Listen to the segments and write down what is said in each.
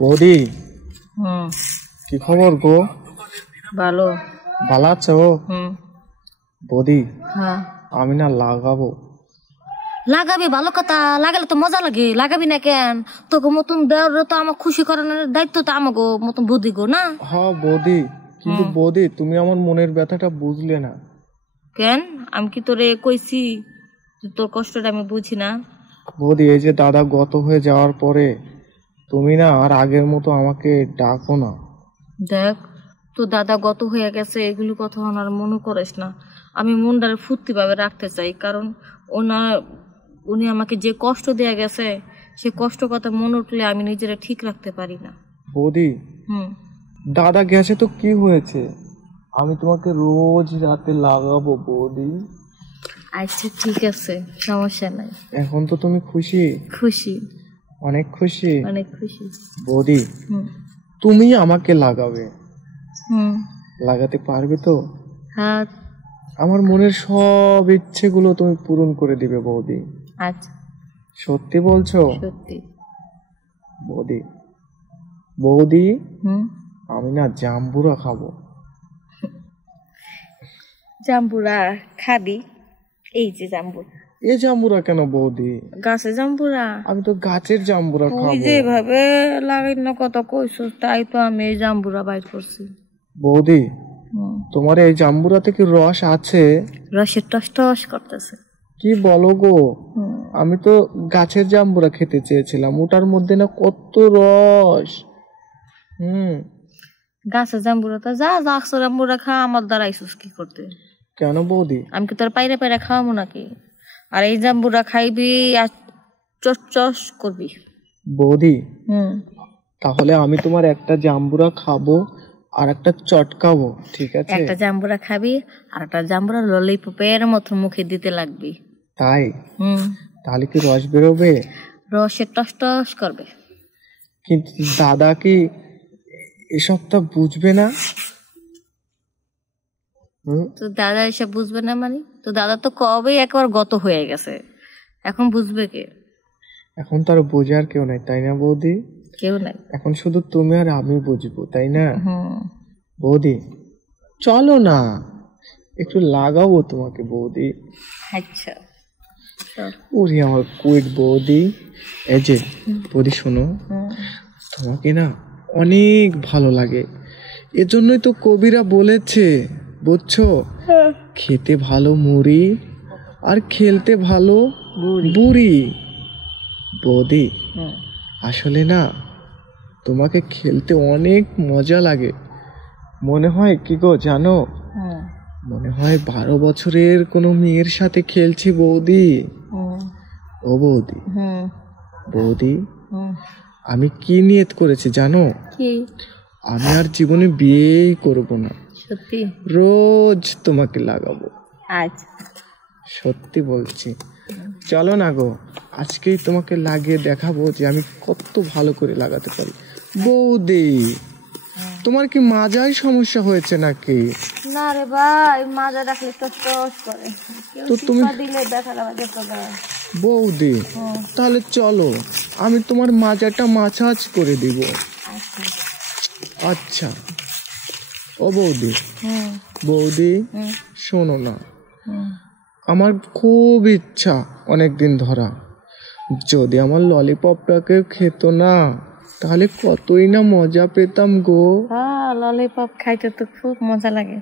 বৌদি, হুম, কি খবর গো? ভালো। ভালো আছো? বৌদি, হ্যাঁ, আমি না লাগাবো। লাগাবি, ভালো কথা। লাগালে তো মজা লাগে, লাগাবি না কেন? তোকে মতন দেওয়ার তো আমার খুশি করানোর দায়িত্ব তো আমাকে মতন বুদ্ধি গো না। হ্যাঁ বৌদি, কিন্তু বৌদি তুমি আমার মনের ব্যথাটা বুঝলে না। কেন? আমি কি তোরে কইছি যে তোর কষ্টটা আমি বুঝি না? বৌদি, এই যে দাদা গত হয়ে যাওয়ার পরে তুমি না আর আগের মতো আমাকে ডাকো না। দেখ, তো দাদা গত হয়ে গেছে, এগুলো কথা আর মনে করিস না। আমি মনটারে ফুর্তি ভাবে রাখতে চাই, কারণ উনি আমাকে যে কষ্ট দেয়া গেছে, সে কষ্ট কথা মনে উঠলে আমি নিজেরা ঠিক রাখতে পারি না। বৌদি, দাদা গেছে তো কি হয়েছে, আমি তোমাকে রোজ রাতে লাগাবো বৌদি। আচ্ছা ঠিক আছে, সমস্যা নাই। এখন তো তুমি খুশি? খুশি, অনেক খুশি? অনেক খুশি। বৌদি, তুমি আমাকে লাগাবে, লাগাতে পারবে তো? হ্যাঁ। আমার মনের সব ইচ্ছেগুলো তুমি পূরণ করে দিবে বৌদি। আচ্ছা, সত্যি বলছো? সত্যি। বৌদি, বৌদি, আমি না জাম্বুরা খাবো। জাম্বুরা খাবি? এই যে জাম্বুরা। এ জাম্বুরা কেন বৌদি? গাছে জাম্বুরা? আমি তো গাছের জাম্বুরা খাবো। তুই যেভাবে লাগাই না কথা কইছো, তাই তো আমি এই জাম্বুরা বাইর করছি। বৌদি, তোমার এই জাম্বুরা থেকে রস আছে? রসের টস টস করতেছে। কি বলো গো? আমি তো গাছের জাম্বুরা খেতে চেয়েছিলাম, ওটার মধ্যে না কত রস। গাছের জাম্বুরা তো যা, গাছের জাম্বুরা খা, আমার দ্বারা আইসুস কি করতে? কেন বৌদি? আমি কি তোর পাইরা পাইরা খাওয়াবো নাকি? আর এই জাম্বুরা খাইবি আর চস চস করবি। বৌদি, তাহলে আমি তোমার একটা জাম্বুরা খাবো আর একটা চটকাবো, ঠিক আছে? একটা জাম্বুরা খাবি আর একটা জাম্বুরা ললিপপের মতো মুখে দিতে লাগবি। তাই? তাহলে কি রস বেরোবে? রসের টস টস করবে। কিন্তু দাদা কি এসবটা বুঝবে না? তো দাদা এসব বুঝবে না মানে? তো দাদা তো কবেই একবার গত হয়ে গেছে, এখন বুঝবে কে? এখন তো আর বোঝার কেউ নাই, তাই না বৌদি? কেউ নাই, এখন শুধু তুমি আর আমি বুঝবো, তাই না? বৌদি, চলো না, একটু লাগাবো তোমাকে বৌদি। আচ্ছা। ওরে আমার কুইট বৌদি, এই যে বৌদি শোনো, তোমাকে না অনেক ভালো লাগে, এজন্যই তো কবিরা বলেছে, বুঝছো? খেতে ভালো মুড়ি আর খেলতে ভালো বুড়ি। বৌদি, আসলে না তোমাকে খেলতে অনেক মজা লাগে। মনে হয় কি গো জানো, মনে হয় 12 বছরের কোনো মেয়ের সাথে খেলছি বৌদি। ও বৌদি, বৌদি, আমি কি নিয়ত করেছি জানো? আমি আর জীবনে বিয়েই করব না। সত্যি? রোজ তোমাকে লাগাবো। আচ্ছা, সত্যি বলছি। চলো না গো, আজকেই তোমাকে লাগিয়ে দেখাবো যে আমি কত ভালো করে লাগাতে পারি। বৌদি, তোমার কি মাজায় সমস্যা হয়েছে নাকি? না রে ভাই, মাজা রাখলে টস টস করে, তো তুমি দিলে দেখা লাগে তো। বৌদি, তাহলে চলো আমি তোমার মাজাটা মাসাজ করে দিব। আচ্ছা। ও বৌদি, বৌদি শোনো না, আমার খুব ইচ্ছা অনেকদিন ধরা, যদি আমার ললিপপটাকে খেত না তাহলে কতই না মজা পেতাম গো। হ্যাঁ, ললিপপ খাইতে তো খুব মজা লাগে।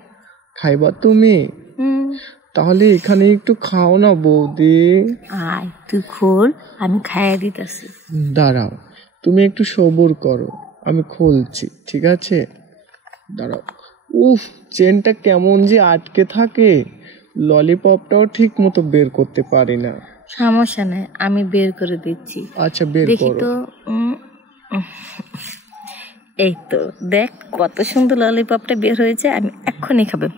খাইবা তুমি? তাহলে এখানে একটু খাও না বৌদি। আয় তুই খোল, আমি খাইয়ে দিতেছি। দাঁড়াও, তুমি একটু সবুর করো, আমি খুলছি, ঠিক আছে? দাঁড়াও। উফ, চেনটা কেমন যে আটকে থাকে, ললিপপটাও ঠিক মতো বের করতে পারি না। সমস্যা নেই, আমি বের করে দিচ্ছি। আচ্ছা, বের দেখি করো। তো। এই তো দেখ কত সুন্দর ললিপপটা বের হয়েছে, আমি এক্ষুনি খাবো।